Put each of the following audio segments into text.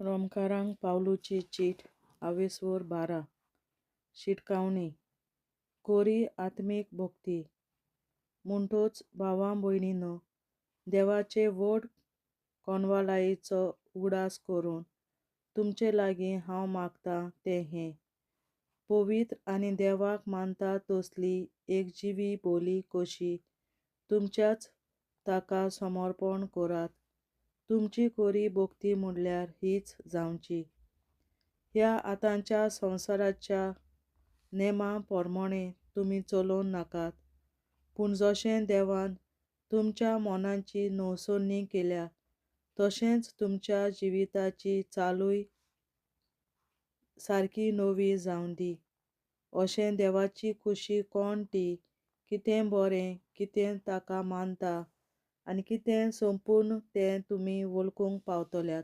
रोमकारांक पावलुची चीट 12 शिटकावणी कोरी आत्मीक भोक्ती म्हणटोच भावां भयणींनो, देवाचे व्हड कोनवालायेचो उगडास करून तुमचे लागीं हांव मागतां तें हें पवित्र आनी देवाक मानता तसली एकजिवी बोली कशी तुमच्याच ताका समर्पण करात. तुमची कोरी भोक्ती म्हणल्यार हीच जावची. ह्या आतांच्या संवसाराच्या नेमां पोरमोणें तुमी चलोवन नाकात, पूण जशें देवान तुमच्या मोनांची नवसोडणी केल्या तशेंच तुमच्या जिविताची चालूय सारकी नवी जावं दी. अशें देवाची खुशी कोण ती कितें बरें, कितें ताका मानता आनी कितें संपूर्ण तें तुमी वळखूंक पावतल्यात.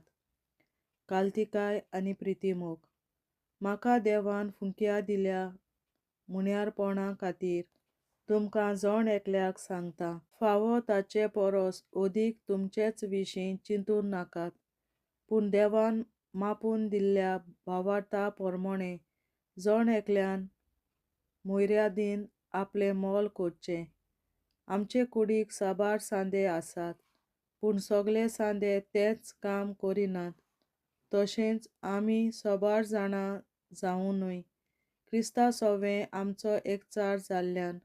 काल्तिकाय आनी प्रितीमोग, म्हाका देवान फुंक्या दिल्या मुण्यारपणा खातीर तुमकां जण एकल्याक सांगता, फावो ताचे परस अदीक तुमचेच विशीं चिंतूं नाकात, पूण देवान मापून दिल्ल्या भावार्था पोरमोणें जण एकल्यान मोयऱ्यादीन आपलें मोल करचें. आमचे कुडीक साबार सांदे आसात, पूण सगळे सांदे तेंच काम करिनात. तशेंच आमी सोबार जाणां जावनूय क्रिस्ता सोवें आमचो एकचार जाल्ल्यान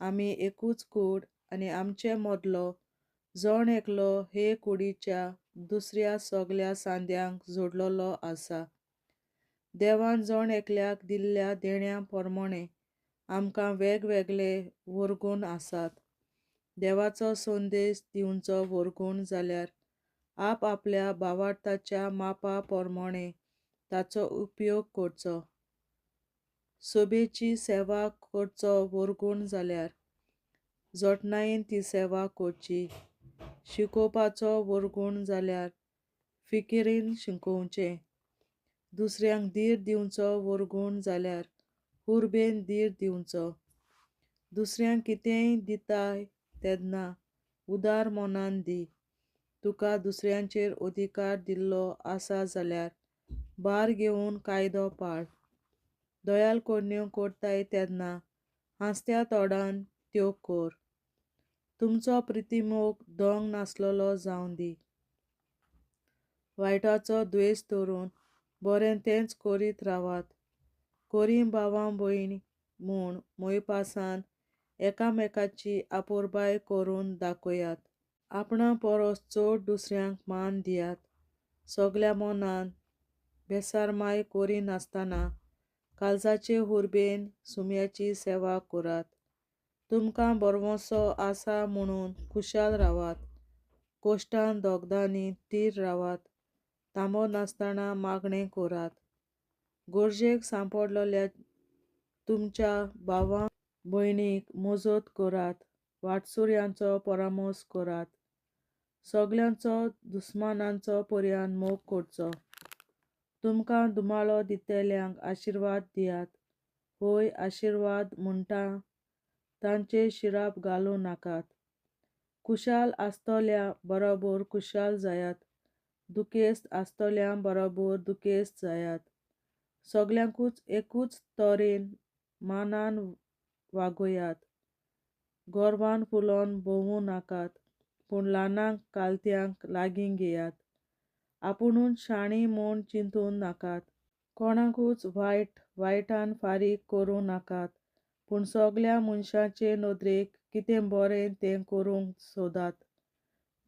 आमी एकूच कूड आनी आमचे मदलो जण एकलो हे कुडीच्या दुसऱ्या सगळ्या सांद्यांक जोडलोलो आसा. देवान जण एकल्याक दिल्ल्या देण्यां पोरमोणें आमकां वेगवेगळे वरगूण आसात. देवाचो संदेश दिवचो वरगूण जाल्यार आपआपल्या भावार्थाच्या मापा पोरमोणें ताचो उपयोग करचो. सोबेची सेवा करचो वरगूण जाल्यार जोटणायेन ती सेवा करची. शिकोवपाचो वरगूण जाल्यार फिकिरीन शिकोवचें. दुसऱ्यांक धीर दिवचो वरगूण जाल्यार उर्बेन धीर दिवचो. दुसऱ्यांक कितेंय दिताय तेदना उदार मोनान दी. तुका दुसऱ्यांचेर अधिकार दिल्लो आसा जाल्यार भार घेवन कायदो पाळ. दयाल कोन्यो करताय तेदना हांसत्या तोंडान त्यो कर. तुमचो प्रितीमोग दोंग नासलोलो जावं दी. वायटाचो द्वेस धरून बरें तेंच करीत रावात. कोरी भावां भयण म्हूण मोयपासान एकामेकाची आपुरबाय करून दाखयात. आपणा परस चड दुसऱ्यांक मान दियात. सगळ्या मोनान बेसारमाय करिनासतना काळजाचे हुर्बेन सुम्याची सेवा करात. तुमकां बरवंसो आसा म्हणून खुशाल रावात. कोश्टान दोगदांनी थीर रावात. तांबो नासतना मागणें करात. गरजेक सांपडलेल्या तुमच्या भावां भयणीक मजत करात. वाटसुऱ्यांचो परामोस करात. सगळ्यांचो दुस्मानांचो पर्यान मोग करचो. तुमकां दुमाळो दितेल्यांक आशिर्वाद दियात. होय, आशिर्वाद म्हणटा तांचे शिराप घालूं नाकात. खुशाल आसतोल्या बरोबर खुशाल जायात. दुखेस्त आसतोल्या बरोबर दुखेस्त जायात. सगळ्यांकूच एकूच तरेन मानान वागयात. गोरवान फुलोन भोंवूं नाकात, पूण ल्हानांक कालत्यांक लागीं घेयात. आपुणूच शाणीं म्हूण चिंतूं नाकात. कोणाकूच वायट वायटान फारीक करूं नाकात, पूण सगळ्या मनशांचे नदरेक कितें बरें तें करूंक सोदात.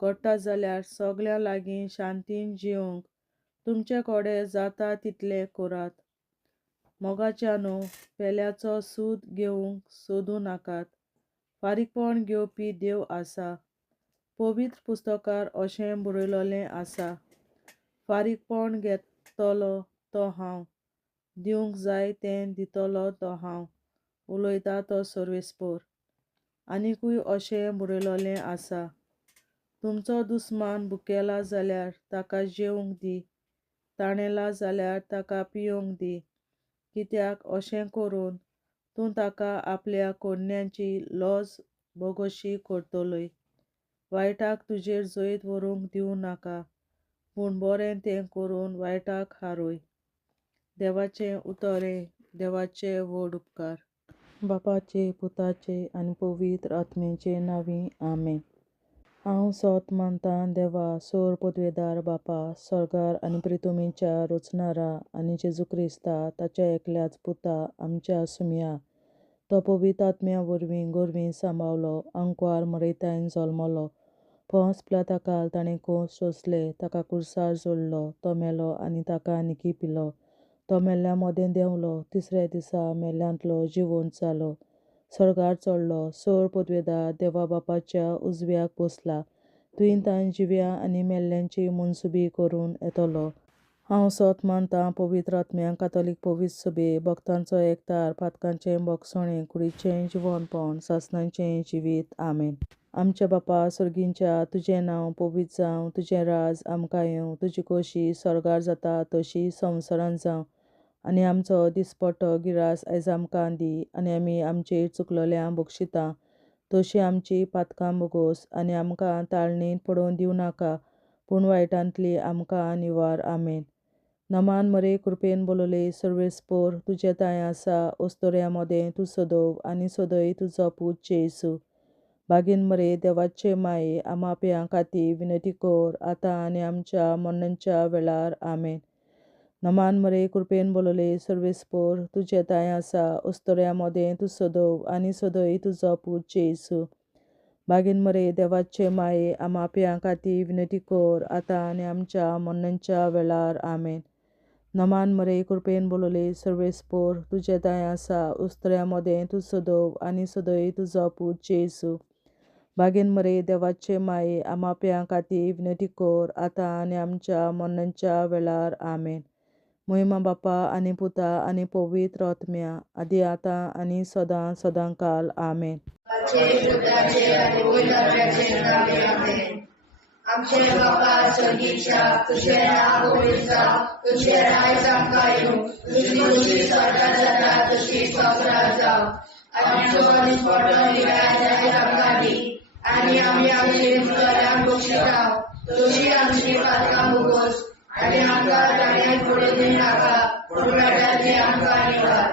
घडटा जाल्यार सगळ्यां लागीं शांतीन जिवंक तुमचे कडेन जाता तितलें करात. मोगाच्यानू पेल्याचो सूद घेवंक सोदूं नाकात. फारीकपण घेवपी देव आसा. पवित्र पुस्तकार अशें बरयलोलें आसा, फारीकपण घेतलो तो हांव, दिवंक जाय तें दितलो तो हांव, उलयता तो सर्वेस्पर. आनिकूय अशें बरयलोलें आसा, तुमचो दुस्मान भुकेला जाल्यार ताका जेवंक दी, ताणेला जाल्यार ताका पिवंक दी, कित्याक अशें करून तूं ताका आपल्या कोडण्यांची लज बोगोशी करतलय. वायटाक तुजेर जैत व्हरूंक दिवं नाका. पूण बरें तें करून वायटाक हारोय. देवाचें उतोरे, देवाचे व्हड उपकार. बापाचे, पुताचे आनी पवित्र आत्म्याचे नांवी आमेन. हांव सोत मानतां देवा सोर पदवेदार बापा, स्वर्गार आनी प्रितुमेच्या रचणारा आनी जेजू क्रिस्ता ताच्या एकल्याच पुता आमच्या सुम्या. तो पवित्र आत्म्या वरवीं गोरवीं सांबावलो, अंकवार मरयतायन जल्मलो. पोंस पिलाताकाल ताणें कोस सोंसले, ताका कुर्सार जोडलो, तो मेलो आनी ताका निकी पिलो. तो मेल्ल्या मोदें देंवलो, तिसऱ्या दिसा मेल्ल्यांतलो जिवंत जालो. स्वर्गार चडलो, सोर पदवेदार देवा बापाच्या उजव्याक बसला. तुयेन ताण जिव्या आनी मेल्ल्यांची मनसुबी करून येतलो. हांव सोत मानतां पवित्र आत्म्यांक, कातोलीक पवित्र सभे, भक्तांचो एकठार, पातकांचें भोगसणें, कुडीचें जिवंतपण, सासणाचें जिवीत. आमेन. आमच्या बापा सर्गींच्या, तुजें नांव पवित्र जावं, तुजें राज आमकां येवं, तुजी खोशी स्वर्गार जाता तशी संवसारांत जावं. आनी आमचो दिसपट्टो गिरास आयज आमकां दी, आनी आमी आमचेर चुकलोल्यांक बक्षितां तशी आमची पातकां बोगोस, आनी आमकां ताळणेंत पडोवन दिवं नाका, पूण वायटांतली आमकां निवार. आमेन. नमान मरे कृपेन बोलोले सर्वेस्पोर, तुजे ताय आसा ओस्तोऱ्या मोदें तूं सदोव, आनी सदय तुजो पूत जेसू. बागीन मरे देवाचे माये, आमाप्यां खातीर विनंती कर, आतां आनी आमच्या मरणाच्या वेळार. आमेन. नमान मरे कृपेन बोलोले सर्वेस्पोर, तुजे ताय आसा ओस्तोऱ्या मोदें तूं सदोव, आनी सदय तुजो पूत जेसू. बागीन मरे देवाचे माये, आमाप्यां खातीर विनंती कर, आतां आनी आमच्या मरणाच्या वेळार. आमेन. नमान मरे कृपेन बोलोले सर्वेस्पोर, तुजे ताय आसा ओस्तोऱ्या मोदें तूं सदोव, आनी सदय तुजो पूत जेसू. बागीन मरे देवाचे माये, आमाप्यां खातीर विनंती कर, आतां आनी आमच्या मरणाच्या वेळार. आमेन. महिमा बापा आनी पुता आनी पवित्र आत्म्या, आदी आतां आनी सदां सदांकाल. आमेन. आमचे बापा सर्गीच्या, तुझें नांव पवित्र जावं, तुझें राज आमकां येवं, तुजी खोशी स्वर्गार जाता तशी संवसारांत जावं. आमचो दिसपट्टो गिरास आयज आमकां दी, आनी आमी आमचेर चुकलोल्यांक बक्षितां तशी आमची पातकां बोगोस, आनी आमकां ताळणेंत पडोवन दिवं नाका, पूण वायटांतली आमकां निवार.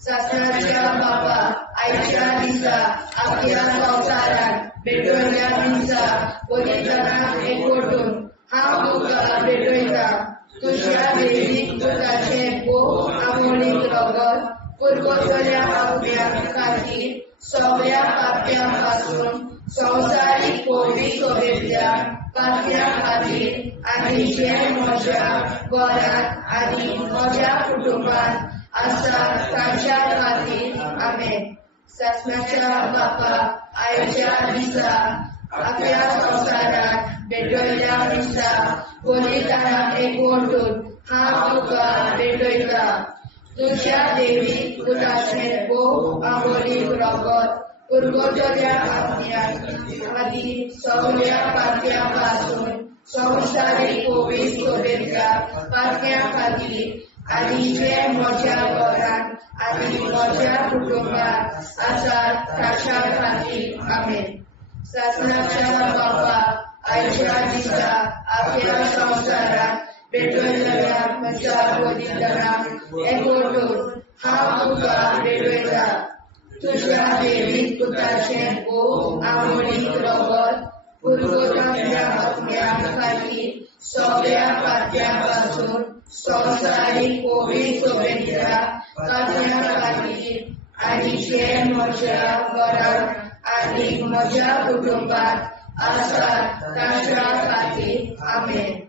सासणाच्या बापा, आयच्या दिसा आख्या संवसारांत भेटवयल्या दिसा पवित्रपणाक एकवटून हांव तुका भेटयतां. तुज्या दैवीक पुताचें भोव आमोणीक रगत पुरगोटल्या आत्म्या खातीर सगळ्या पाप्यां पासून संवसारीक पवित्र सभेंतल्या पाप्यां खातीर, आनी जे म्हज्या घरांत आनी म्हज्या कुटुंबांत आसा तांच्या खातीर. आमेन. सासणाच्या बापा, आयच्या दिसा आख्या संवसारांत भेटवयल्या दिसा पवित्रपणाक एकवटून हांव तुका भेटयतां. तुज्या दैवीक पुताचें भोव आमोणीक रगत पुरगोटल्या आत्म्या खातीर सगळ्या पाप्यां पासून संवसारीक पवित्र सभेंतल्या पाप्यां खातीर, आनी जे म्हज्या घरांत आनी म्हज्या कुटुंबांत आसा तांच्या खातीर. आमेन. सासणाच्या बापा, आयच्या दिसा आख्या संवसारांत भेटवयल्या म्हज्या पवित्रपणाक एकवटून हांव तुका भेटयतां. तुज्या दैवीक पुताचें भोव आमोणीक रगत पुरगोटल्या आत्म्या खातीर सगळ्या पाप्यां पासून संवसारीक पवित्र सभेंतल्या पाप्यां खातीर, आनी जे म्हज्या घरांत आनी म्हज्या कुटुंबांत आसा तांच्या खातीर. आमेन.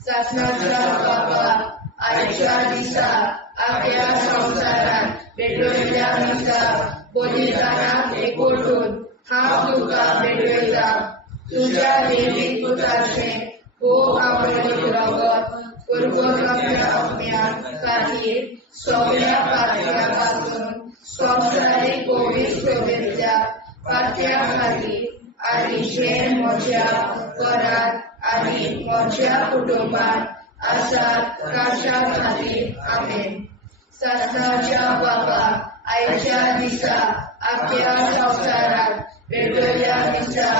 सासणाच्या बापा, आयच्या दिसा आख्या संवसारांत भेटवयल्या दिसा पवित्रपणाक एकवटून हांव तुका भेटयतां. तुज्या दैवीक पुताचें भोव आमोणीक रगत पुरगोटल्या आत्म्या खातीर सगळ्या पाप्यां पासून संवसारीक पवित्र सभेंतल्या पाप्यां खातीर, आनी जे म्हज्या घरांत आनी म्हज्या कुटुंबांत आसा तांच्या खातीर. आमेन. सासणाच्या बापा, आयच्या दिसा आख्या संवसारांत भेटवयल्या दिसा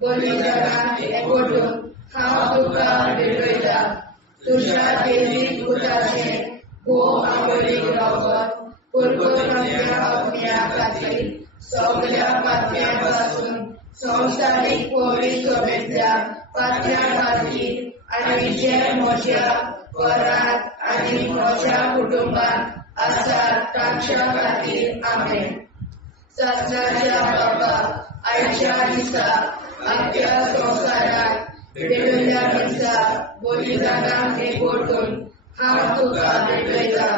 पवित्रपणाक एकवटून हांव तुका भेटयता तुज्या देवीक पुताचे भो आंबोलीक रगत पुरगोरच्या आत्म्या खातीर सगळ्या पातळ्यां पासून संवसारीक पवित्रतेच्या पातळ्या खातीर आनी जे म्हज्या घरांत आनी म्हज्या कुटुंबांत आसात तांच्या खातीर आमेन. सासणाच्या बाबा आयच्या दिसा आख्या संवसाराक भेटयल्या दिसा बलिदानाक एकवटून हांव तुका भेटयता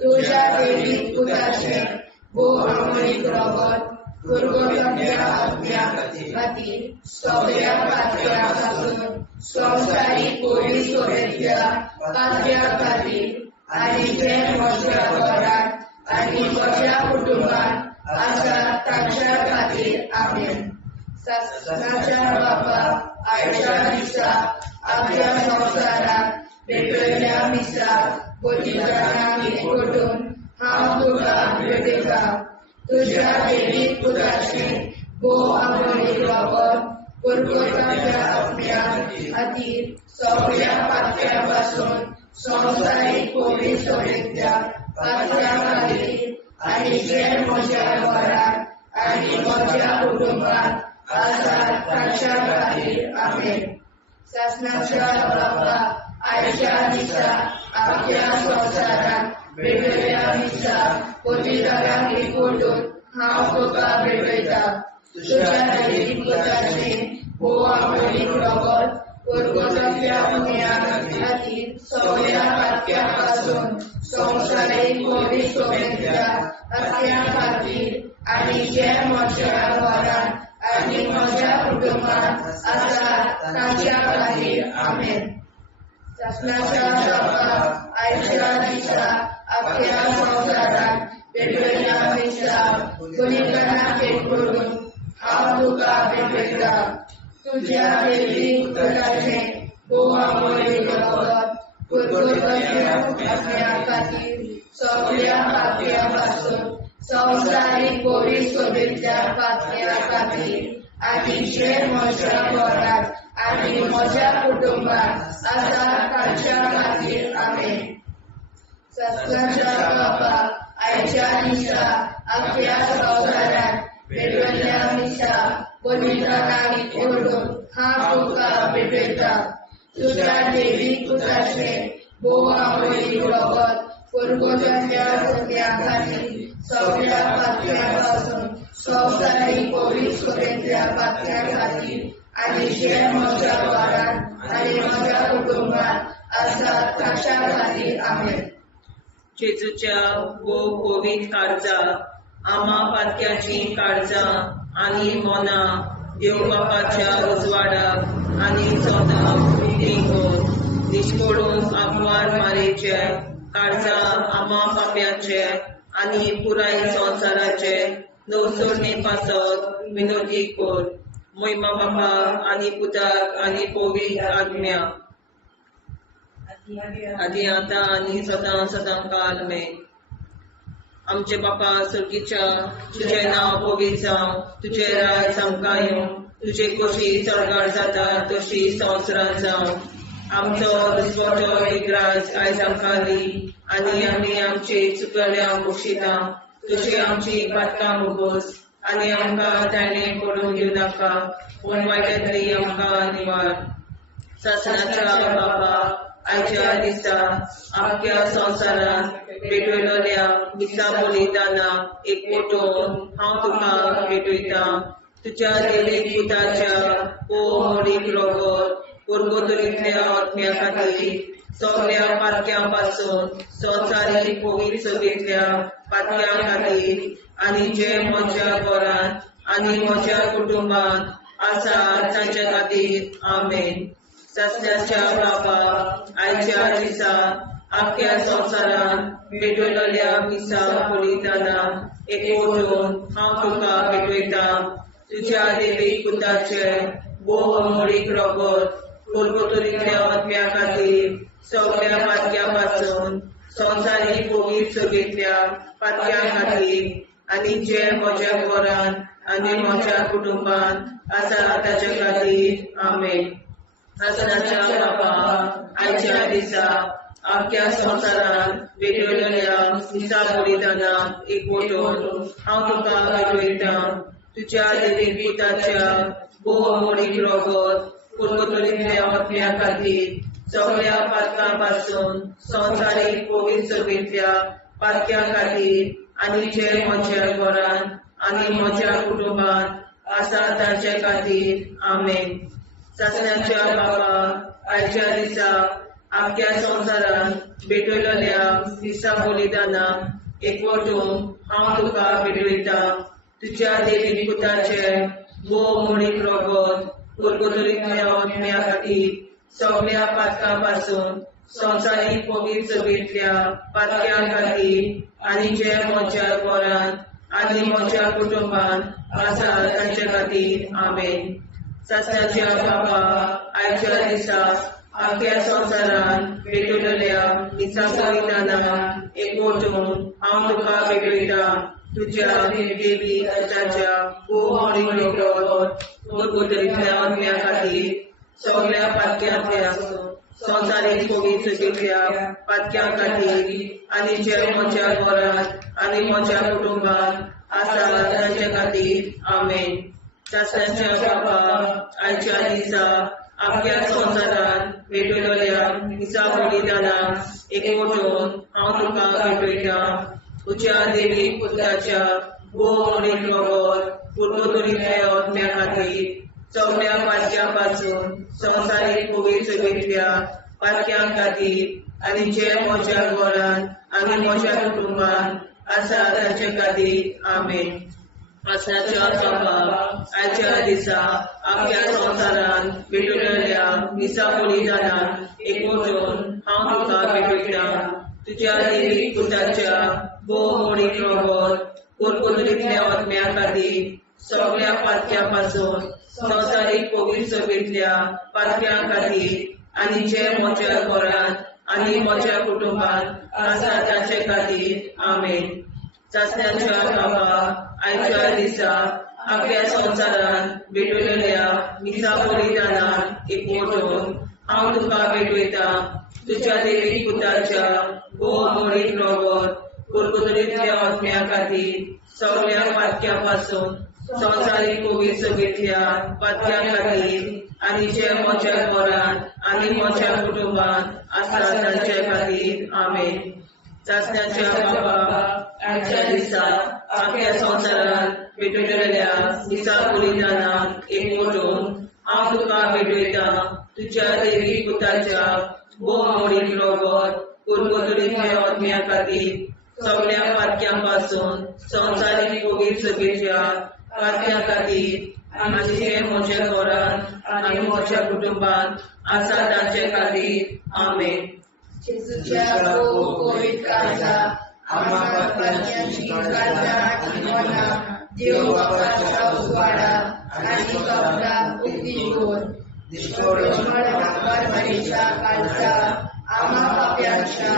तुज्या देवीक पुताचे भो आंबोलीक रगत पुरगोरच्या आत्म्या खातीर सगळ्या पातळ्यां पासून संवसारीक पवित्रतेच्या पातळ्या खातीर आनी जे म्हज्या घरांत आनी म्हज्या कुटुंबांत आसात तांच्या खातीर आमेन. सासणाच्या बाबा आयच्या दिसा आख्या संवसाराक भेटयल्या दिसा बलिदानाक एकवटून हांव तुका भेटयता तुज्या देवीक पुताचे भो आंबोलीक रगत पुरगोरच्या आत्म्या खातीर सगळ्या पातळ्यां पासून संवसारीक पवित्रतेच्या पातळ्या खातीर आनी जे म्हज्या घरांत आनी म्हज्या कुटुंबांत आसात तांच्या खातीर आमेन. सासणाच्या बाबा आयच्या दिसा आख्या संवसाराक भेटयल्या दिसा बलिदानाक एकवटून हांव तुका भेटयता तुज्या देवीक पुताचे भो आंबोलीक रगत पुरगोरच्या आत्म्या खातीर सगळ्या पातळ्यां पासून संवसारीक पवित्रतेच्या पातळ्या खातीर आनी जे म्हज्या घरांत आनी म्हज्या कुटुंबांत आसात तांच्या खातीर आमेन. सासणाच्या बाबा आयच्या दिसा आख्या संवसाराक भेटयल्या दिसा बलिदानाक एकवटून हांव तुका भेटयता तुज्या देवीक पुताचे भो आंबोलीक रगत पुरगोरच्या आत्म्या खातीर सगळ्या पातळ्यां पासून संवसारीक पवित्रतेच्या पातळ्या खातीर आनी जे म्हज्या घरांत आनी म्हज्या कुटुंबांत आसात तांच्या खातीर आमेन. सासणाच्या बाबा आयच्या दिसा आख्या संवसाराक भेटयल्या दिसा बलिदानाक एकवटून हांव तुका भेटयता तुज्या देवीक पुताचे भो आंबोलीक रगत पुरगोरच्या आत्म्या खातीर सगळ्या पातळ्यां पासून संवसारीक पवित्रतेच्या पातळ्या खातीर आनी जे म्हज्या घरांत आनी म्हज्या कुटुंबांत आसात तांच्या खातीर आमेन. जेजूच्या भोव पवित्र काळजा आमा पातक्याची काळजां आनी मोना देव बापाच्या उजवाडाक आनी सदां उदेंगोर निश्कोडून आग्वार मारेचे काळजा आमा पाप्याचे आनी पुराय संवसाराचे नवसोरणे पासत विनोदी कोर महिमा बापा आनी पुताक आनी पवित्र आत्म्या आदी आतां आनी सदां सदां काल आमेन. आमचे बापा सर्गीच्या तुजें नांव पवित्र जावं तुजें राज आमकां येवं तुजे कशी चडगाड जाता तशी संवसारांत जावं आमचो दिसवटो एक राज आयज आमकां दी आनी आमी आमचे चुकल्यांक बक्षिता तशी आमची पातकां मुगोस आनी आमकां ताणें पडूंक दिवं नाका पूण वायटांतली आमकां निवार. सासणाच्या बापा आयच्या दिसा आख्या संवसारांत भेटयलोल्या दिसा बलिदानाक एकवटून हांव तुका भेटयता तुज्या देवीक पुताच्या भो आंबोलीक रगत पुरगोरच्या आत्म्या खातीर सगळ्या पातळ्यां पासून संवसारीक पवित्रतेच्या पातळ्या खातीर आनी जे म्हज्या घरांत आनी म्हज्या कुटुंबांत आसात तांच्या खातीर आमेन. सासणाच्या बापा आयच्या दिसा आख्या संवसारांत भेटयलोल्या दिसा बलिदानाक एकवटून हांव तुका भेटयता तुज्या देवीक पुताचे भो आंबोलीक रगत पुरगोरच्या आत्म्या खातीर सगळ्या पातक्यां पासून संवसारीक पवित्रतेच्या पातळ्या खातीर आनी जे म्हज्या घरांत आनी म्हज्या कुटुंबांत आसा ताच्या खातीर आमेन. हसनाच्या बाबा आयच्या दिसा आख्या संवसारान वेगवेगळ्या दिसा बलिदानाक एकवटून हांव तुका भेटयता तुज्या देवीक पुताच्या भोवमोडीक रगत पुर्गतुरींतल्या आत्म्या खातीर सगळ्या पातकां पासून संवसारीक पवित्र सभेंतल्या पातक्या खातीर आनी जे म्हज्या घरान आनी म्हज्या कुटुंबान आसा तांचे खातीर आमेन. ससण्याच्या बाबा आयच्या दिसा आख्या संवसारान भेटयलेल्या दिसा बलिदानाक एकवटून हांव तुका भेटयता तुज्या देवी पुताचे भोवमोडीक रगत पुर्गतुरींतल्या आत्म्या खातीर सगळ्या पातकां पासून संवसारीक पवित्र सभेंतल्या पातक्या खातीर आनी जे म्हज्या घरान आनी म्हज्या कुटुंबान आसा तांचे खातीर आमेन. ससण्याच्या बाबा आयच्या दिसा आख्या संवसारान भेटयलेल्या दिसा बलिदानाक एकवटून हांव तुका भेटयता तुज्या देवी पुताच्या भोवमोडीक रगत पुर्गतुरींतल्या आत्म्या खातीर सगळ्या पातक्यांतल्या संवसारीक पवित्र सभेंतल्या पातक्या खातीर आनी जे म्हज्या घरान आनी म्हज्या कुटुंबान आसा तांचे खातीर आमेन. ससण्याच्या बाबा आयच्या दिसा आख्या संवसारान भेटयलेल्या दिसा बलिदानाक एकवटून हांव तुका भेटयता तुज्या देवी पुताच्या भोवमोडीक रगत पुर्गतुरींतल्या आत्म्या खातीर सगळ्या पातक्या पासून संवसारीक पवित्र सभेंतल्या पातक्या खातीर आनी जे म्हज्या घरान आनी म्हज्या कुटुंबान आसा तांचे खातीर आमेन. हसनाच्या बाबा आयच्या दिसा आख्या संवसारान भेटयलेल्या दिसा बलिदानाक एकवटून हांव तुका भेटयता तुज्या देवी पुताच्या भोवमोडीक रगत पुर्गतुरींतल्या आत्म्या खातीर सगळ्या पातक्या पासून संवसारीक पवित्र सभेंतल्या पातक्या खातीर आनी जे म्हज्या घरान आनी म्हज्या कुटुंबान आसा तांचे खातीर आमेन. ससण्याच्या बाबा आयच्या दिसा आख्या संवसारान भेटयलेल्या दिसा बलिदानाक एकवटून हांव तुका भेटयता तुज्या देवी पुताच्या भोवमोडीक रगत पुर्गतुरींतल्या आत्म्या खातीर सगळ्या पातक्या पासून संवसारीक पवित्र सभेंतल्या पातक्या खातीर आनी जे म्हज्या घरान आनी म्हज्या कुटुंबान आसा तांचे खातीर आमेन. ससण्याच्या बाबा आयच्या दिसा आख्या संवसारान भेटयलेल्या दिसा बलिदानाक एकवटून हांव तुका भेटयता तुज्या देवी पुताच्या भोवमोडीक रगत पुर्गतुरींतल्या आत्म्या खातीर सगळ्या पातक्या पासून संवसारीक पवित्र सभेंतल्या पातक्या खातीर आनी जे म्हज्या घरान आनी म्हज्या कुटुंबान आसा तांचे खातीर आमेन. जेजूच्या पवित्र काळजा आम्हा पातकांची काळजा आनी मना देव बापाच्या उजवाडा आनी सगळा उक्ती करून परमेच्या काळजा आम्हा पाप्यांच्या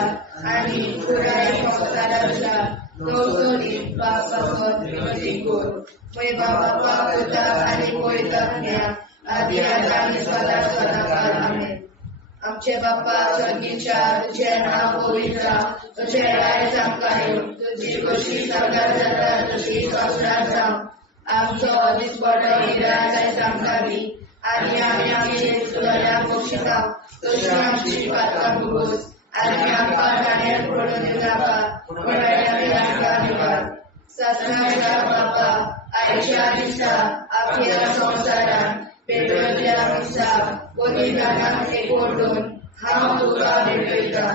आनी पुराय संवसाराच्या गवसणीत बापावर विनंती कर. मै बापा पुता आनी पवित्रात्म्या आदी आनी सदा सदाकाळ आमेन. आमचे बापा स्वर्गीच्या तुझे नाव पवित्र तुझे राय आमकां येवं तुजी कशी सगळ्यात जाता तशी संवसारांत जावं. आमचो दिसपडो हिराय आमकां दी आनी आमी आमची चुकल्यांक बक्षिता तशी आमची पातकां भोगोस आनी आमकां जाण्यार पडूं दिनाका पूण आमी आमकां निवार. ससण्याच्या बापा आयच्या दिसा आख्या संवसारान भेटयलेल्या दिसा बलिदानाक एकवटून हांव तुका भेटयता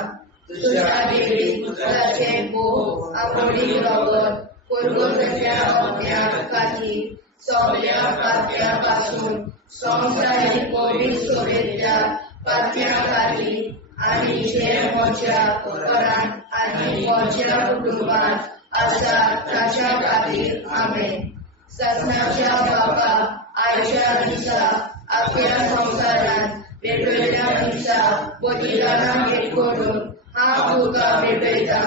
तुज्या देवी पुताचे भोवमोडीक रगत पुर्गतुरींतल्या आत्म्या खातीर सगळ्या पातक्या पासून संवसारीक पवित्र सभेंतल्या पातक्या खातीर आनी जे म्हज्या घरान आनी म्हज्या कुटुंबान आसा ताच्या खातीर आमेन. ससण्याच्या बापा आयच्या दिसा आख्या संवसारान भेटयलेल्या दिसा बलिदानाक एकवटून हांव तुका भेटयता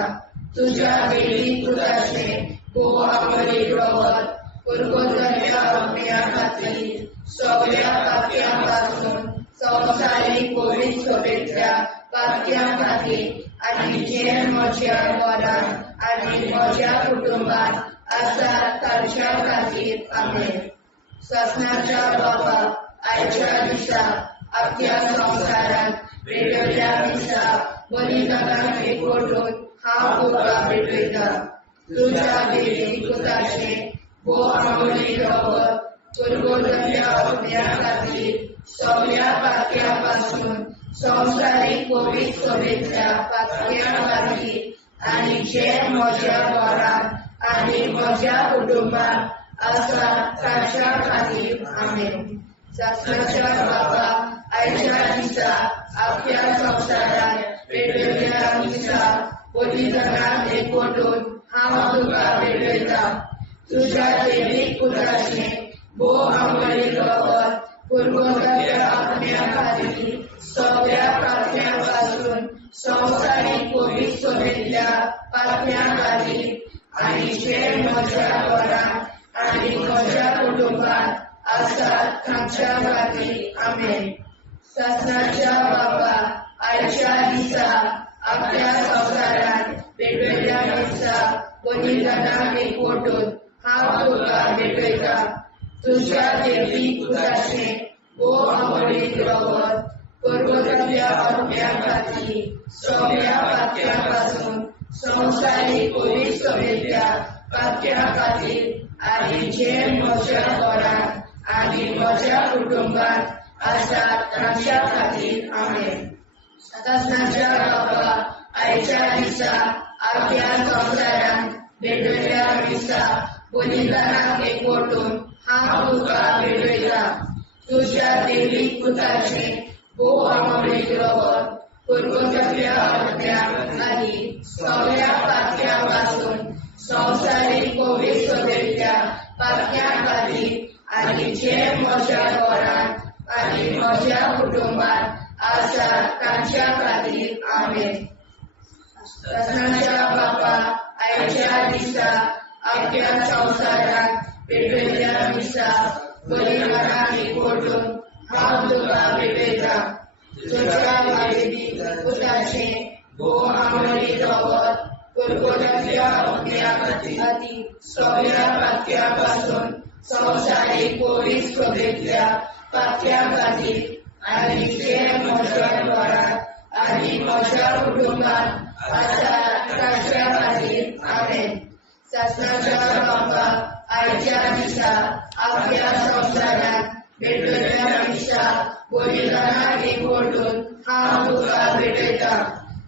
तुज्या देवी पुताचे भोवमोडीक रगत पुर्गतुरींतल्या आत्म्या खातीर सगळ्या पातक्या पासून संवसारीक कोवीड सोबेतल्या पातक्या खातीर आनी जे म्हज्या घरांत आनी म्हज्या कुटुंबात आसात तांच्या खातीर आमेन. ससनाच्या बाबा, आयच्या दिसा आख्या संवसारांत पेटयल्ल्या दिसा बलिदानाक एकवटून हांव तुका भेटयता. तुज्या देवी पुताचें वो अमोली रगत कुरगुरल्या अपन्या खातीर सगळ्या पातक्या पासून संवसारीक कोवीड सोबेतल्या पातक्या खातीर आनी जे म्हज्या घरांत आनी म्हज्या कुटुंबात आसा तांच्या खातीर आमेन. ससनाच्या बाबा, आयच्या दिसा आख्या संवसारांत पेटयल्ल्या दिसा बलिदानाक एकवटून हांव तुका भेटयता. तुज्या देवीक पुताचें वो अमोली रगत कुरगुरल्या अपन्या खातीर सगळ्या पातक्या पासून संवसारीक कोवीड सोबेतल्या पातक्या खातीर आनी जे म्हज्या घरांत आनी म्हज्या कुटुंबात आसात तांच्या खातीर आमेन. ससनाच्या बाबा, आयच्या दिसा आख्या संवसारांत पेटयल्ल्या दिसा बलिदानाक एकवटून हांव तुका भेटयता. तुज्या देवीक पुताचें वो अमोली रगत कुरगुरल्या अपन्या खातीर सगळ्या पातक्या पासून संवसारीक कोवीड सोबेतल्या पातक्या खातीर आनी जे म्हज्या घरांत आनी म्हज्या कुटुंबात आसात तांच्या खातीर आमेन. ससनाच्या बाबा, आयच्या दिसा आख्या संवसारांत पेटयल्ल्या दिसा बलिदानाक एकवटून हांव तुका भेटयता. तुज्या देवीक पुताचें वो अमोली रगत कुरगुरल्या अपन्या खातीर सगळ्या पातक्या पासून संवसारीक कोवीड सोबेतल्या पातक्या खातीर आनी जे म्हज्या घरांत आनी म्हज्या कुटुंबात आसात तांच्या खातीर आमेन. ससनाच्या बाबा, आयच्या दिसा आख्या संवसारांत पेटयल्ल्या दिसा बलिदानाक एकवटून हांव तुका भेटयता. तुज्या देवीक पुताचें वो अमोली रगत कुरगुरल्या अपन्या खातीर सगळ्या पातक्या पासून संवसारीक कोवीड सोबेतल्या पातक्या खातीर आनी जे म्हज्या घरांत आनी म्हज्या कुटुंबात आसात तांच्या खातीर आमेन. ससनाच्या बाबा, आयच्या दिसा आख्या संवसारांत पेटयल्ल्या दिसा बलिदानाक एकवटून हांव तुका भेटयता.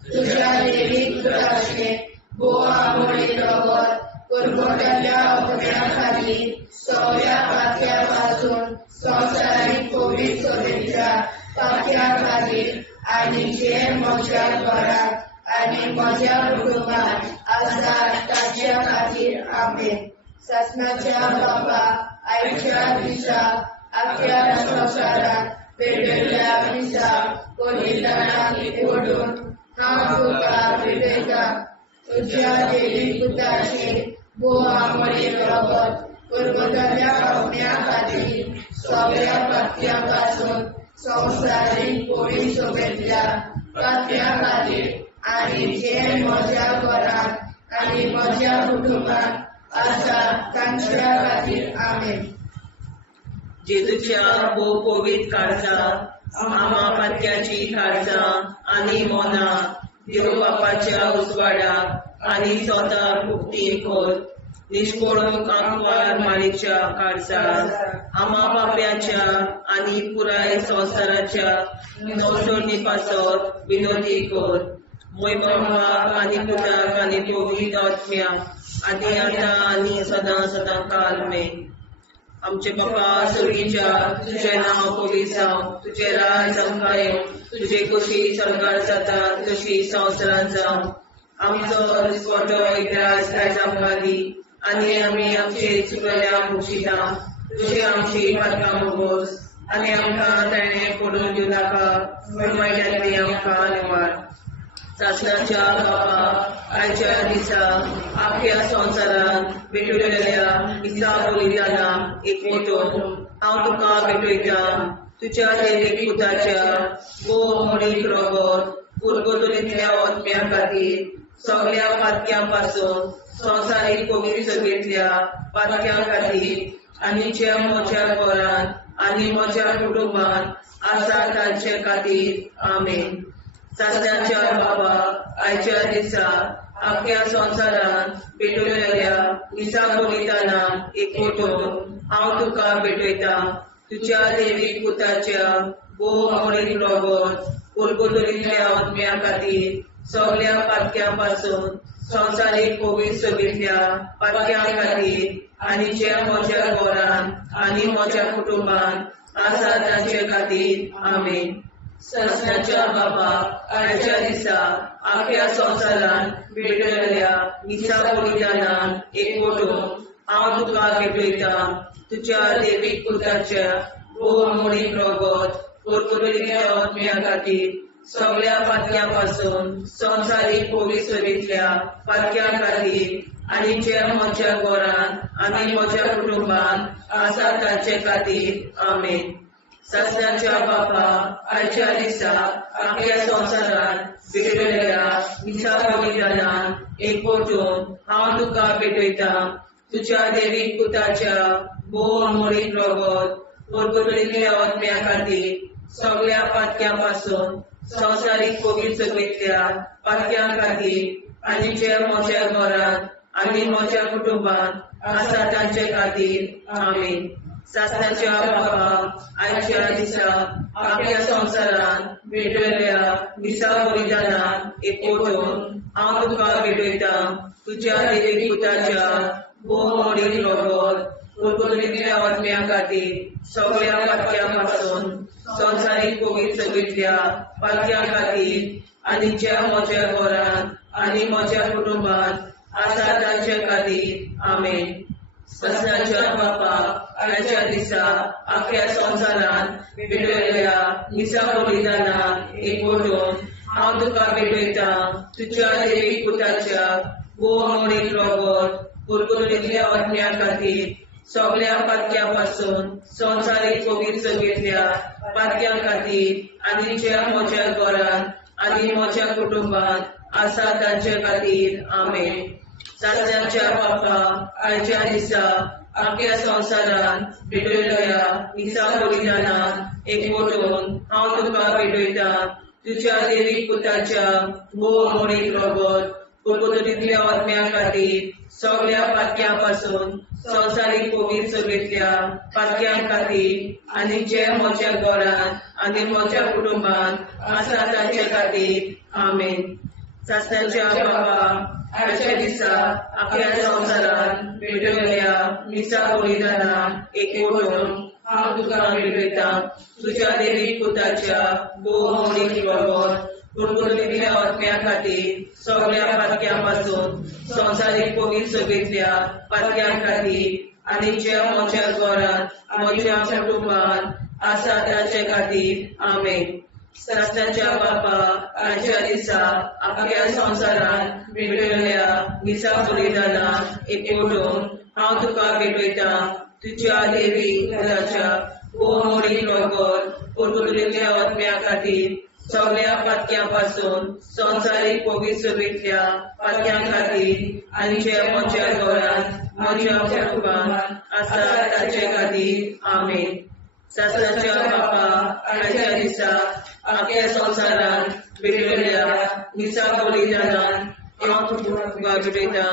तुज्या देवीक पुताचें वो अमोली रगत कुरगुरल्या अपन्या खातीर सगळ्या पातक्या पासून संवसारीक कोवीड सोबेतल्या पातक्या खातीर आनी जे म्हज्या घरांत आनी म्हज्या कुटुंबात आसात तांच्या खातीर आमेन. ससनाच्या बाबा, आयच्या दिसा आख्या संवसारांत पेटयल्ल्या दिसा बलिदानाक एकवटून हांव तुका भेटयता. तुज्या देवीक पुताचें वो अमोली रगत कुरगुरल्या अपन्या खातीर सगळ्या पातक्या पासून संवसारीक कोवीड सोबेतल्या पातक्या खातीर आनी जे म्हज्या घरांत आनी म्हज्या कुटुंबात आसात तांच्या खातीर आमेन. जेजूच्या वो कोवीड काळजां आमा पातक्याची काळजां आनी मोना देव बापाच्या उजवाडाक आनी स्वता मुक्ती कोर. निष्कोळूक आंकवार माळेच्या काळजां आमा पाप्याच्या आनी पुराय संवसाराच्या नवसोडणी पासत विनोदी कोर. मोय बापाक आनी पुताक आनी पवित्र आत्म्या आदी आतां आनी सदां सदां काल मेन. आमचे बापा सुर्गीच्या तुझें नांव पवित्र जावं, तुजें राज आमकां येवं, तुजी कशी सरकार जाता तशी संवसारांत जावं. आमचो दिसवटो एकदांच आयज आमकां दी आनी आमी आमचे चुकल्यांक मुक्षिता. तुजी आमची पातकां भोगोस आनी आमकां ताणें पडून दिवं नाका, वायट्यांतली आमकां निवार. सासणाच्या बाबा आयच्या दिसा आख्या संवसारांत भेटलेल्या दिसा बलिदानाक एकवटून हांव तुका भेटयता. तुझ्या दैविक पुताच्या वो मोडीक रोगोत पुरगोतुलींतल्या ओतम्या खातीर सगळ्या पातक्यांपासून संवसारीक कोवीड सगळेंतल्या पातक्यां खातीर आनी जे म्हज्या घरांत आनी म्हज्या कुटुंबांत आसा तांचे खातीर आमेन. सासऱ्याच्या बाबा आयच्या दिसा आख्या संवसारांत भेटलेल्या दिसा बलिदानाक एकवटून हांव तुका भेटयता. तुझ्या दैविक पुताच्या वो मोडीक रोगोत पुरगोतुलींतल्या ओतम्या खातीर सगळ्या पातक्यांपासून संवसारीक कोवीड सगळेंतल्या पातक्यां खातीर आनी जे म्हज्या घरांत आनी म्हज्या कुटुंबांत आसा तांचे खातीर आमेन. सासऱ्याच्या बाबा आयच्या दिसा आख्या संवसारांत भेटलेल्या दिसा बलिदानाक एकवटून हांव तुका भेटयता. तुझ्या दैविक पुताच्या वो मोडीक रोगोत पुरगोतुलींतल्या ओतम्या खातीर सगळ्या पातक्यांपासून संवसारीक कोवीड सगळेंतल्या पातक्यां खातीर आनी जे म्हज्या घरांत आनी म्हज्या कुटुंबांत आसा तांचे खातीर आमेन. सासऱ्याच्या बापा आयच्या दिसा आख्या संवसारांत भेटलेल्या दिसा बलिदानाक एकवटून हांव तुका भेटयता. तुझ्या दैविक पुताच्या वो मोडीक रोगोत पुरगोतुलींतल्या ओतम्या खातीर सगळ्या पातक्यांपासून संवसारीक कोवीड सगळेंतल्या पातक्यां खातीर आनी जे म्हज्या घरांत आनी म्हज्या कुटुंबांत आसा तांचे खातीर आमेन. सासऱ्याच्या बाबा आयच्या दिसा आख्या संवसारांत भेटलेल्या दिसा बलिदानाक एकवटून हांव तुका भेटयता. तुझ्या दैविक पुताच्या वो मोडीक रोगोत पुरगोतुलींतल्या ओतम्या खातीर सगळ्या पातक्यांपासून संवसारीक कोवीड सगळेंतल्या पातक्यां खातीर आनी जे म्हज्या घरांत आनी म्हज्या कुटुंबांत आसा तांचे खातीर आमेन. सासऱ्याच्या बापा आयच्या दिसा आख्या संवसारांत भेटलेल्या दिसा बलिदानाक एकवटून हांव तुका भेटयता. तुझ्या दैविक पुताच्या वो मोडीक रोगोत पुरगोतुलींतल्या ओतम्या खातीर सगळ्या पातक्यांपासून संवसारीक कोवीड सगळेंतल्या पातक्यां खातीर आनी जे म्हज्या घरांत आनी म्हज्या कुटुंबांत आसा तांचे खातीर आमेन. सासऱ्याच्या बापा आयच्या दिसा आख्या संवसारांत भेटलेल्या दिसा बलिदानाक एकवटून हांव तुका भेटयता. तुझ्या दैविक पुताच्या वो मोडीक रोगोत पुरगोतुलींतल्या ओतम्या खातीर सगळ्या पातक्यांपासून संवसारीक कोवीड सगळेंतल्या पातक्यां खातीर आनी जे म्हज्या घरांत आनी म्हज्या कुटुंबांत आसा तांचे खातीर आमेन. सासऱ्याच्या बाबा आयच्या दिसा आख्या संवसारांत भेटलेल्या दिसा बलिदानाक एकवटून हांव तुका भेटयता. तुझ्या दैविक पुताच्या वो मोडीक रोगोत पुरगोतुलींतल्या ओतम्या खातीर सगळ्या पातक्यांपासून संवसारीक कोवीड सगळेंतल्या पातक्यां खातीर आनी जे म्हज्या घरांत म्हज्या कुटुंबांत आसा तांचे खातीर आमेन. सासऱ्याच्या बापा आयच्या दिसा आख्या संवसारांत भेटलेल्या दिसा बलिदानाक एकवटून हांव तुका भेटयता. तुझ्या दैविक पुताच्या वो मोडीक रोगोत पुरगोतुलींतल्या ओतम्या खातीर सगळ्या पातक्यांपासून संवसारीक कोवीड सगळेंतल्या पातक्यां खातीर आनी जे म्हज्या घरांत म्हज्या कुटुंबांत आसा तांचे खातीर आमेन. सासऱ्याच्या बापा आयच्या दिसा आख्या संवसारांत भेटलेल्या दिसा बलिदानाक हांव तुका भेटयता.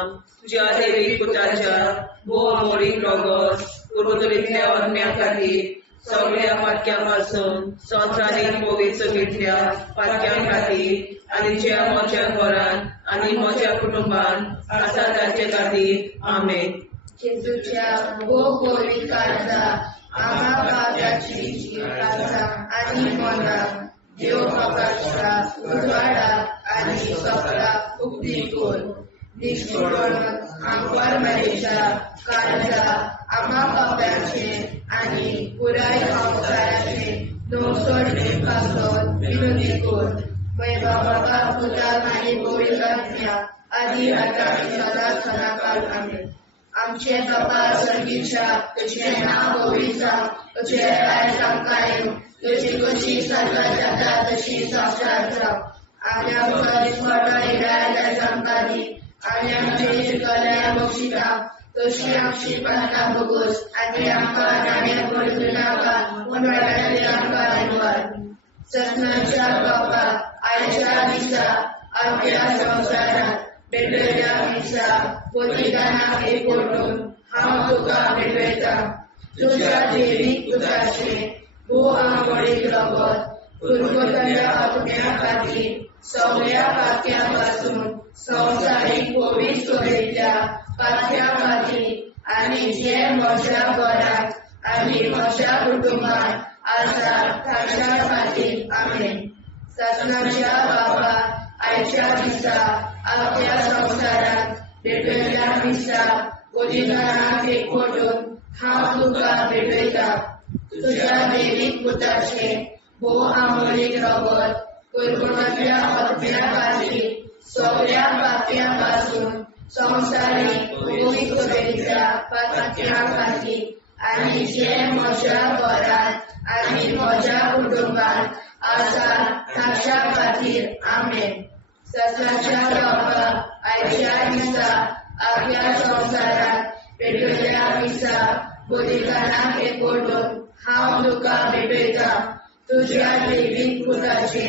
तुझ्या दैविक पुताच्या वो मोडीक रोगोत पुरगोतुलींतल्या ओतम्या खातीर सगळ्या पातक्यांपासून संवसारीक कोवीड सगळेंतल्या पातक्यां खातीर आनी जे म्हज्या घरांत आनी म्हज्या कुटुंबांत आसा तांचे खातीर आमेन. जेजूच्या वो कोवीड काळांत आम्हा पावलाची प्रार्थना आनी मोनाक देव म्हाका उजवाडा आनी सपना उक्ती कोर. निश्चोण आमकां मेळच्या काळजा आम्हा पाप्यांचे आनी पुराय संवसाराचे दोसोड पासून विनोदी कोर. बाबा पुता आनी गोविंदाच्या आदी आतां सदा सदाकाळ आमेन. आमचे बाबा स्वर्गीच्या तुझे नाव पवित्र तुझे राज्य संकाय तुझी खुशी सर्व जगात तशी संस्कार आम्ही आमच्या स्मरण संकाली आणि आमचे शिकवल्या बक्षिता तशी आमची प्रार्थना बघूस आणि आमका नाण्या पडू नाका उन्हाळ्यात आमका धन्यवाद ससनाच्या बाबा आयच्या दिसा आपल्या संसारात भेटलेल्या मिसा पोतिदाना एक ओढून हांव तुका भेटयता तुझ्या देवी पुत्राचे भू आंबळीक रगत पुरवतल्या आत्म्या खातीर सगळ्या पात्यापासून संवसारीक कोविड सोयेच्या पात्या खातीर आणि जे म्हज्या घरात आणि म्हज्या कुटुंबात आसा ताच्या खातीर आमेन ससनाच्या बाबा आयच्या दिसा आपल्या संसारात भेटलेल्या मिसा पोतिदानाक एकवटून हांव तुका भेटयता तुझ्या देवीक पुत्राचे भू आंबळीक रगत पुरवतल्या आत्म्या खातीर सगळ्या पात्यापासून संवसारीक कोविड सोयेच्या पात्या खातीर आणि जे म्हज्या घरात आणि म्हज्या कुटुंबात आसा ताच्या खातीर आमेन ससनाच्या बाबा आयच्या दिसा आपल्या संसारात भेटलेल्या मिसा पोतिदानाक एकवटून हांव तुका भेटयता तुझ्या देवीक पुत्राचे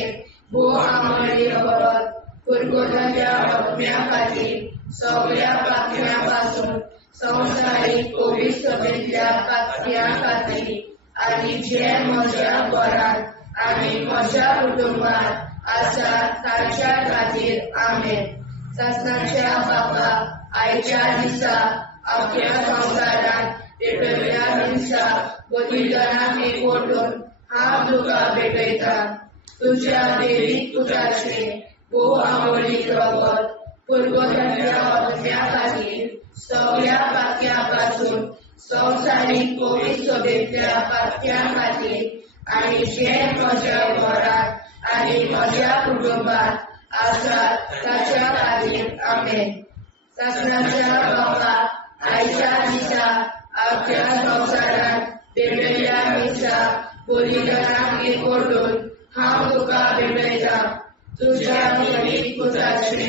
भू आंबळीक रगत पुरवतल्या आत्म्या खातीर सगळ्या पात्यापासून संवसारीक कोविड सोयेच्या पात्या खातीर आणि जे म्हज्या घरात आणि म्हज्या कुटुंबात आसा ताच्या खातीर आमेन ससनाच्या बाबा आयच्या दिसा आपल्या संसारात भेटलेल्या मिसा पोतिदानाक एकवटून हांव तुका भेटयता तुझ्या देवीक पुत्राचे भू आंबळीक रगत पुरवतल्या आत्म्या खातीर सगळ्या पात्यापासून संवसारीक कोविड सोयेच्या पात्या खातीर आणि जे म्हज्या घरात आणि म्हज्या कुटुंबात आसा ताच्या खातीर आमेन ससनाच्या बाबा आयच्या दिसा आपल्या संसारात भेटलेल्या मिसा पोतिदानाक एकवटून हांव तुका भेटयता तुझ्या देवीक पुत्राचे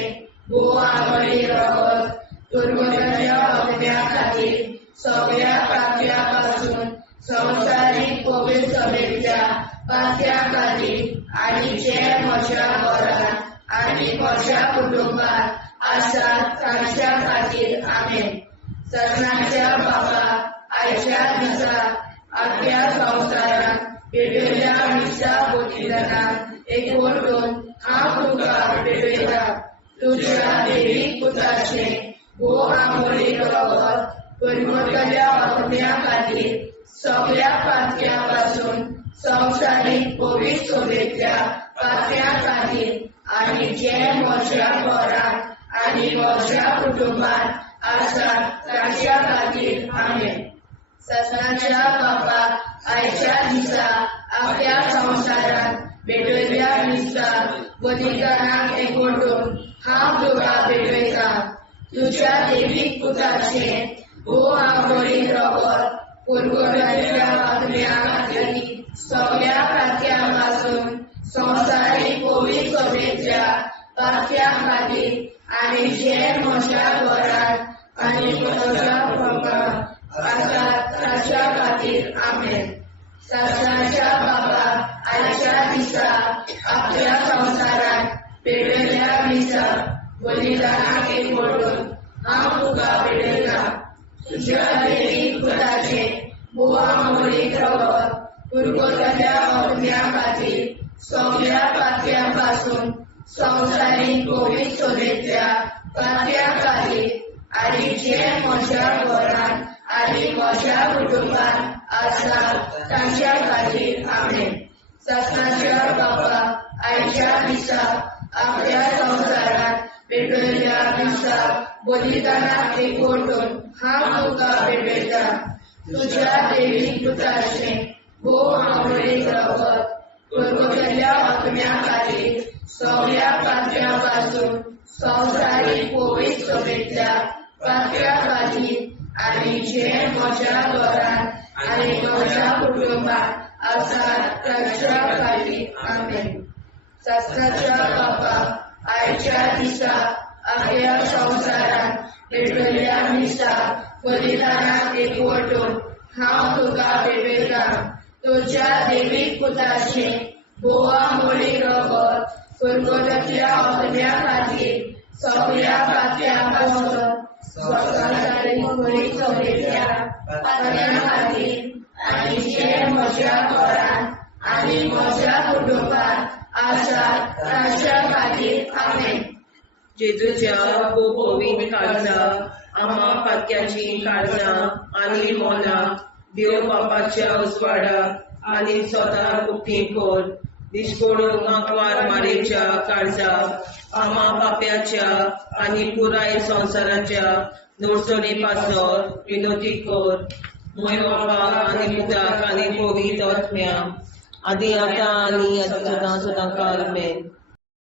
भू आंबळीक रगत पुरवतल्या आत्म्या खातीर सगळ्या पात्यापासून संवसारीक कोविड सोयेच्या पात्या खातीर आणि जे म्हज्या घरात आणि म्हज्या कुटुंबात आसा ताच्या खातीर आमेन ससनाच्या बाबा आयच्या दिसा आपल्या संसारात भेटलेल्या मिसा पोतिदानाक एकवटून हांव तुका भेटयता तुझ्या देवीक पुत्राचे भू आंबळीक रगत पुरवतल्या आत्म्या खातीर सगळ्या पात्यापासून संवसारीक कोविड सोयेच्या पात्या खातीर आणि जे म्हज्या घरात आणि म्हज्या कुटुंबात आसा ताच्या खातीर आमेन ससनाच्या बाबा आयच्या दिसा आपल्या संसारात भेटलेल्या मिसा पोतिदानाक एकवटून हांव तुका भेटयता तुझ्या देवीक पुत्राचे भू आंबळीक रगत पुरवतल्या आत्म्या खातीर सगळ्या पात्यापासून संवसारीक कोविड सोयेच्या पात्या खातीर आणि जे म्हज्या घरात आणि म्हज्या कुटुंबात आसा ताच्या खातीर आमेन ससनाच्या बाबा आयच्या दिसा आपल्या संसारात भेटलेल्या मिसा पोतिदानाक एकवटून हांव तुका भेटयता तुझ्या देवीक पुत्राचे भू आंबळीक रगत पुरवतल्या आत्म्या खातीर सगळ्या पात्यापासून संवसारीक कोविड सोयेच्या पात्या खातीर आणि जे म्हज्या घरात आणि म्हज्या कुटुंबात आसा ताच्या खातीर आमेन ससनाच्या बाबा आयच्या दिसा आपल्या संसारात भेटलेल्या मिसा पोतिदानाक एकवटून हांव तुका भेटयता तुझ्या देवीक पुत्राचे भू आंबळीक रगत पुरवतल्या आत्म्या खातीर सगळ्या पात्यापासून संवसारीक कोविड सोयेच्या पात्या खातीर आनी जे म्हज्या घरांत आनी म्हज्या कुटुंबात आसात तांच्या खातीर आमेन. शास्त्राच्या बाबा, आयच्या दिसा आख्या संवसारांत पेटयल्ल्या मिसा बलिदानाक एकवटून हांव तुका भेटयता. तुज्या देवीक पुताचे बोवा मोडी रगत कुरकुरांतल्या अग्न्या खातीर सगळ्या पात्यां पासून स्वतंत्राची बळी चलयल्या पात्यां खातीर आनी जे म्हज्या घरांत आनी म्हज्या कुटुंबात आसात तांच्या खातीर आमेन. जेजूच्या पवित्र काळजा, आम्हा पातक्याची काळजां आनी मोला देव बापाच्या उजवाडाक आनी स्वता उक्ती कोर. दिसपडून आंकवार मारेच्या काळजा, आम्हा पाप्याच्या आनी पुराय संवसाराच्या नोडसणी पासर विनोदी कोर. मोय बापा आनी पुताक आनी पवित्र आत्म्या आदी आतां आनी सदां सदां काल आमेन.